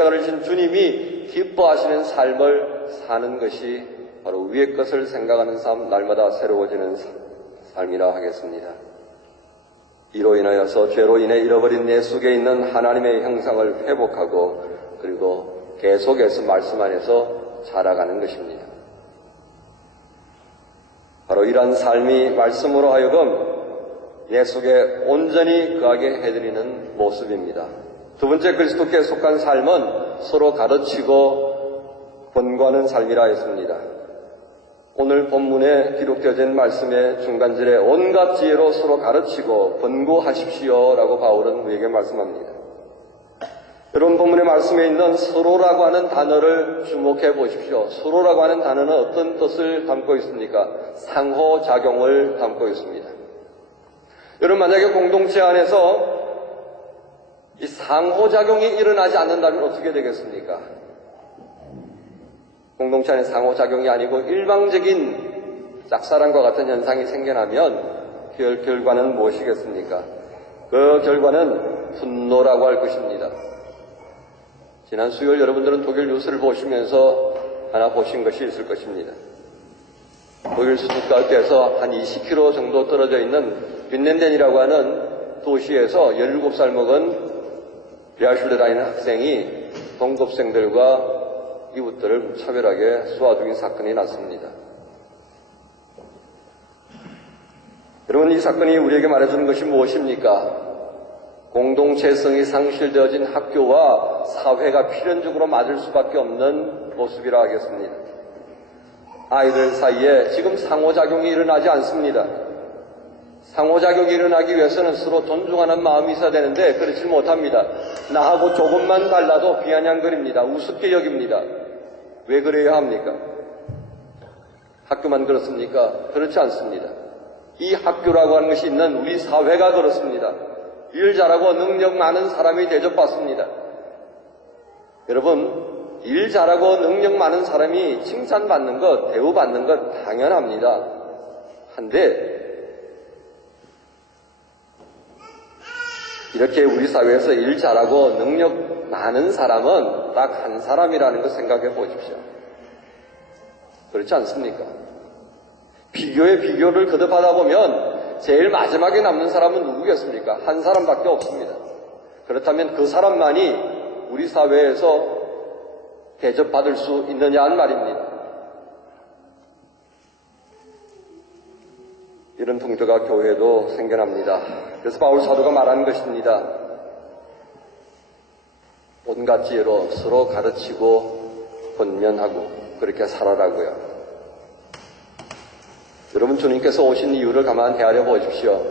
십자가를 지신 주님이 기뻐하시는 삶을 사는 것이 바로 위의 것을 생각하는 삶, 날마다 새로워지는 삶이라 하겠습니다. 이로 인하여서 죄로 인해 잃어버린 내 속에 있는 하나님의 형상을 회복하고 그리고 계속해서 말씀 안에서 자라가는 것입니다. 바로 이러한 삶이 말씀으로 하여금 내 속에 온전히 거하게 해드리는 모습입니다. 두 번째, 그리스도께 속한 삶은 서로 가르치고 권고하는 삶이라 했습니다. 오늘 본문에 기록되어진 말씀의 중간절에 온갖 지혜로 서로 가르치고 권고하십시오 라고 바울은 우리에게 말씀합니다. 여러분, 본문의 말씀에 있는 서로라고 하는 단어를 주목해 보십시오. 서로라고 하는 단어는 어떤 뜻을 담고 있습니까? 상호작용을 담고 있습니다. 여러분, 만약에 공동체 안에서 이 상호작용이 일어나지 않는다면 어떻게 되겠습니까? 공동체 안에 상호작용이 아니고 일방적인 짝사랑과 같은 현상이 생겨나면 결과는 무엇이겠습니까? 그 결과는 분노라고 할 것입니다. 지난 수요일 여러분들은 독일 뉴스를 보시면서 하나 보신 것이 있을 것입니다. 독일 스투트가르트에서 한 20km 정도 떨어져 있는 빈넨덴이라고 하는 도시에서 17살 먹은 리아슐레 다니는 학생이 동급생들과 이웃들을 차별하게 쏘아 죽인 사건이 났습니다. 여러분, 이 사건이 우리에게 말해주는 것이 무엇입니까? 공동체성이 상실되어진 학교와 사회가 필연적으로 맞을 수밖에 없는 모습이라 하겠습니다. 아이들 사이에 지금 상호작용이 일어나지 않습니다. 상호작용이 일어나기 위해서는 서로 존중하는 마음이 있어야 되는데 그렇지 못합니다. 나하고 조금만 달라도 비아냥거립니다. 우습게 여깁니다. 왜 그래야 합니까? 학교만 그렇습니까? 그렇지 않습니다. 이 학교라고 하는 것이 있는 우리 사회가 그렇습니다. 일 잘하고 능력 많은 사람이 대접받습니다. 여러분, 일 잘하고 능력 많은 사람이 칭찬받는 것, 대우받는 것 당연합니다. 한데 이렇게 우리 사회에서 일 잘하고 능력 많은 사람은 딱 한 사람이라는 것 생각해 보십시오. 그렇지 않습니까? 비교에 비교를 거듭하다 보면 제일 마지막에 남는 사람은 누구겠습니까? 한 사람밖에 없습니다. 그렇다면 그 사람만이 우리 사회에서 대접받을 수 있느냐는 말입니다. 이런 풍조가 교회에도 생겨납니다. 그래서 바울 사도가 말하는 것입니다. 온갖 지혜로 서로 가르치고 권면하고 그렇게 살아라고요. 여러분, 주님께서 오신 이유를 가만 헤아려 보십시오.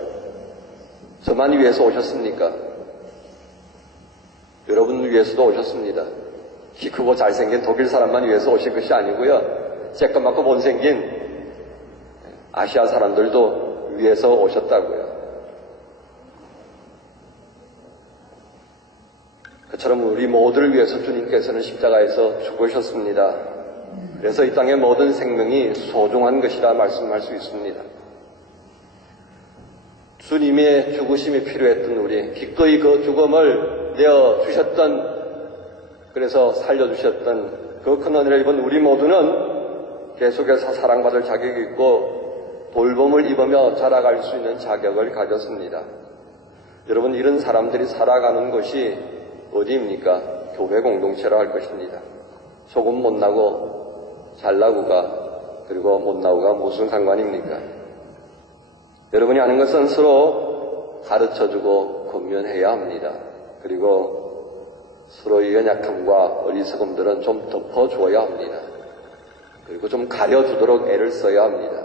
저만 위해서 오셨습니까? 여러분 위해서도 오셨습니다. 키 크고 잘생긴 독일 사람만 위해서 오신 것이 아니고요. 쬐끄맣고 못생긴 아시아 사람들도 위해서 오셨다고요. 그처럼 우리 모두를 위해서 주님께서는 십자가에서 죽으셨습니다. 그래서 이 땅의 모든 생명이 소중한 것이라 말씀할 수 있습니다. 주님의 죽으심이 필요했던 우리, 기꺼이 그 죽음을 내어주셨던, 그래서 살려주셨던 그 큰 은혜를 입은 우리 모두는 계속해서 사랑받을 자격이 있고 돌봄을 입으며 자라갈 수 있는 자격을 가졌습니다. 여러분, 이런 사람들이 살아가는 것이 어디입니까? 교회 공동체라 할 것입니다. 소금 못 나고 잘 나고가, 그리고 못 나고가 무슨 상관입니까? 여러분이 아는 것은 서로 가르쳐주고 권면해야 합니다. 그리고 서로의 연약함과 어리석음들은 좀 덮어줘야 합니다. 그리고 좀 가려두도록 애를 써야 합니다.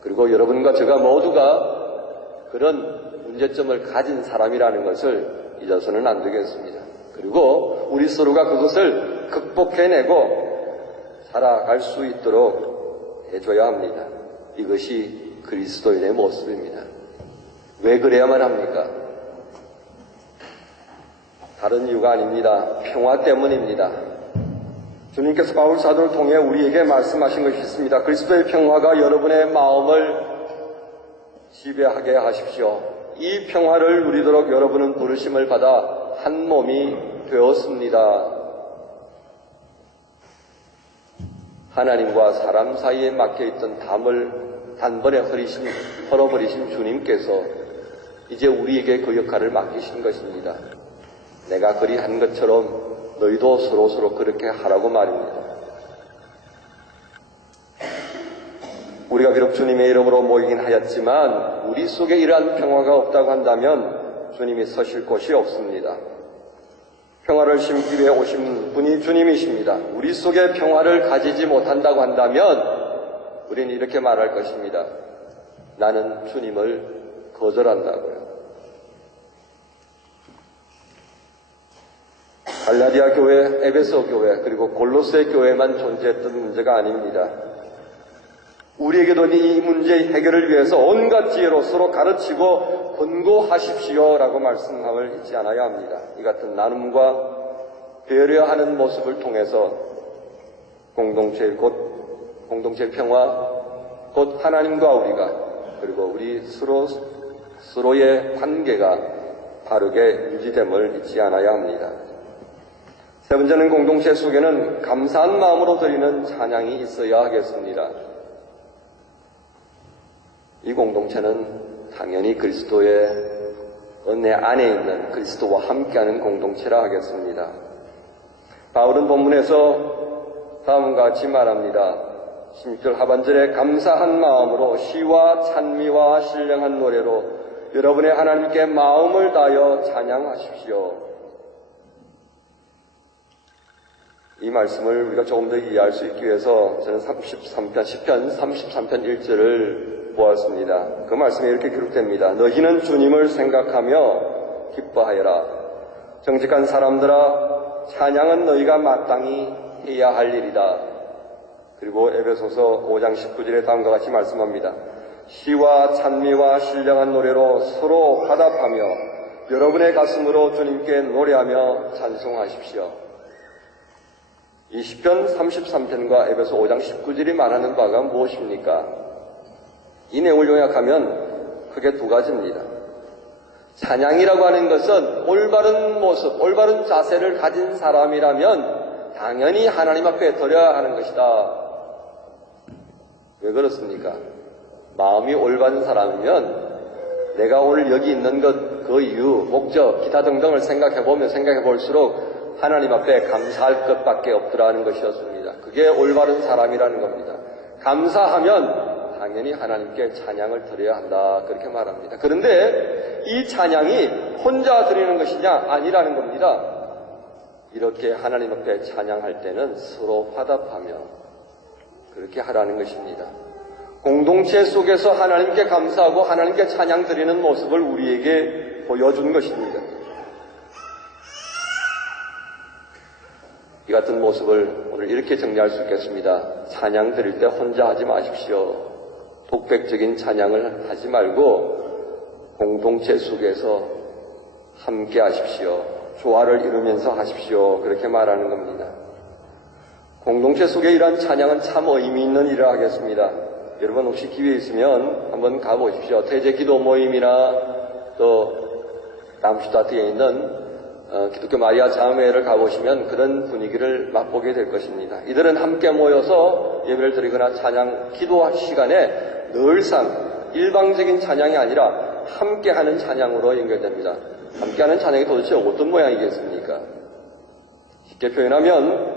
그리고 여러분과 제가 모두가 그런 문제점을 가진 사람이라는 것을 잊어서는 안 되겠습니다. 그리고 우리 서로가 그것을 극복해내고 살아갈 수 있도록 해줘야 합니다. 이것이 그리스도인의 모습입니다. 왜 그래야만 합니까? 다른 이유가 아닙니다. 평화 때문입니다. 주님께서 바울 사도를 통해 우리에게 말씀하신 것이 있습니다. 그리스도의 평화가 여러분의 마음을 지배하게 하십시오. 이 평화를 누리도록 여러분은 부르심을 받아 한 몸이 되었습니다. 하나님과 사람 사이에 막혀있던 담을 단번에 헐어버리신 주님께서 이제 우리에게 그 역할을 맡기신 것입니다. 내가 그리 한 것처럼 너희도 서로 그렇게 하라고 말입니다. 우리가 비록 주님의 이름으로 모이긴 하였지만 우리 속에 이러한 평화가 없다고 한다면 주님이 서실 곳이 없습니다. 평화를 심기 위해 오신 분이 주님이십니다. 우리 속에 평화를 가지지 못한다고 한다면 우리는 이렇게 말할 것입니다. 나는 주님을 거절한다고요. 갈라디아 교회, 에베소 교회, 그리고 골로새 교회만 존재했던 문제가 아닙니다. 우리에게도 이 문제의 해결을 위해서 온갖 지혜로 서로 가르치고 권고하십시오라고 말씀함을 잊지 않아야 합니다. 이 같은 나눔과 배려하는 모습을 통해서 공동체의 평화, 곧 하나님과 우리가, 그리고 우리 서로의 관계가 바르게 유지됨을 잊지 않아야 합니다. 세 번째는 공동체 속에는 감사한 마음으로 드리는 찬양이 있어야 하겠습니다. 이 공동체는 당연히 그리스도의 은혜 안에 있는 그리스도와 함께하는 공동체라 하겠습니다. 바울은 본문에서 다음과 같이 말합니다. 16절 하반절에 감사한 마음으로 시와 찬미와 신령한 노래로 여러분의 하나님께 마음을 다하여 찬양하십시오. 이 말씀을 우리가 조금 더 이해할 수 있기 위해서 저는 시편 33편 1절을 보았습니다. 그 말씀에 이렇게 기록됩니다. 너희는 주님을 생각하며 기뻐하여라. 정직한 사람들아, 찬양은 너희가 마땅히 해야 할 일이다. 그리고 에베소서 5장 19절에 다음과 같이 말씀합니다. 시와 찬미와 신령한 노래로 서로 화답하며 여러분의 가슴으로 주님께 노래하며 찬송하십시오. 이 시편 33편과 에베소 5장 19절이 말하는 바가 무엇입니까? 이 내용을 요약하면 크게 두 가지입니다. 찬양이라고 하는 것은 올바른 모습, 올바른 자세를 가진 사람이라면 당연히 하나님 앞에 드려야 하는 것이다. 왜 그렇습니까? 마음이 올바른 사람이면 내가 오늘 여기 있는 것, 그 이유, 목적, 기타 등등을 생각해 볼수록 하나님 앞에 감사할 것밖에 없더라는 것이었습니다. 그게 올바른 사람이라는 겁니다. 감사하면 당연히 하나님께 찬양을 드려야 한다. 그렇게 말합니다. 그런데 이 찬양이 혼자 드리는 것이냐? 아니라는 겁니다. 이렇게 하나님 앞에 찬양할 때는 서로 화답하며 그렇게 하라는 것입니다. 공동체 속에서 하나님께 감사하고 하나님께 찬양 드리는 모습을 우리에게 보여준 것입니다. 이 같은 모습을 오늘 이렇게 정리할 수 있겠습니다. 찬양 드릴 때 혼자 하지 마십시오. 독백적인 찬양을 하지 말고 공동체 속에서 함께 하십시오. 조화를 이루면서 하십시오. 그렇게 말하는 겁니다. 공동체 속에 이러한 찬양은 참 의미 있는 일을 하겠습니다. 여러분 혹시 기회 있으면 한번 가보십시오. 태제 기도 모임이나 또 남슈타트에 있는 기독교 마리아 자매를 가보시면 그런 분위기를 맛보게 될 것입니다. 이들은 함께 모여서 예배를 드리거나 찬양, 기도 시간에 늘상 일방적인 찬양이 아니라 함께하는 찬양으로 연결됩니다. 함께하는 찬양이 도대체 어떤 모양이겠습니까? 쉽게 표현하면